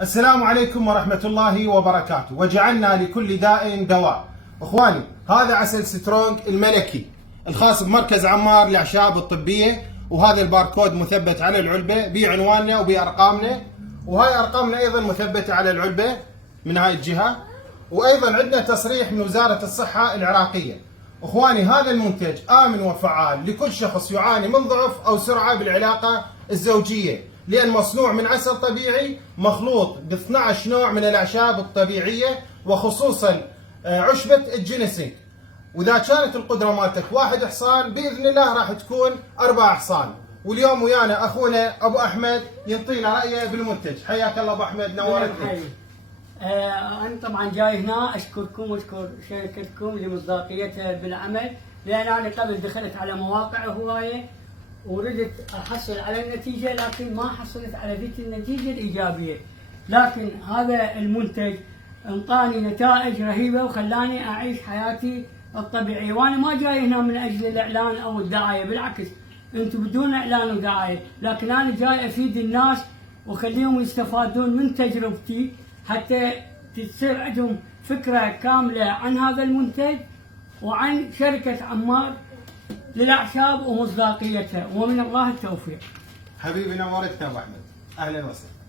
السلام عليكم ورحمة الله وبركاته. وجعلنا لكل داء دواء. اخواني، هذا عسل سترونج الملكي الخاص بمركز عمار للاعشاب الطبية، وهذا الباركود مثبت على العلبة بعنواننا وبأرقامنا، وهاي أرقامنا أيضا مثبتة على العلبة من هاي الجهة، وأيضا عندنا تصريح من وزارة الصحة العراقية. اخواني، هذا المنتج آمن وفعال لكل شخص يعاني من ضعف أو سرعة بالعلاقة الزوجية، لأن مصنوع من عسل طبيعي مخلوط ب 12 نوع من الأعشاب الطبيعية، وخصوصا عشبة الجينيسينج. وإذا كانت القدرة مالتك 1 حصان، بإذن الله راح تكون 4 حصان. واليوم ويانا أخونا أبو أحمد ينطينا رأيه بالمنتج. حياك الله أبو أحمد، نورتنا. أنا طبعا جاي هنا أشكركم وأشكر شركتكم لمصداقيتها بالعمل، لأن أنا قبل دخلت على مواقع هواية وردت أحصل على النتيجة، لكن ما حصلت على ذيك النتيجة الإيجابية. لكن هذا المنتج انطاني نتائج رهيبة وخلاني أعيش حياتي الطبيعية، وأنا ما جاي هنا من أجل الإعلان أو الدعاية، بالعكس أنتم بدون إعلان ودعاية، لكن أنا جاي أفيد الناس وخليهم يستفادون من تجربتي، حتى تصير عندهم فكرة كاملة عن هذا المنتج وعن شركة عمار للأعشاب ومصداقيتها، ومن الله التوفيق. حبيبي نورتنا أبو أحمد، أهلا وسهلا.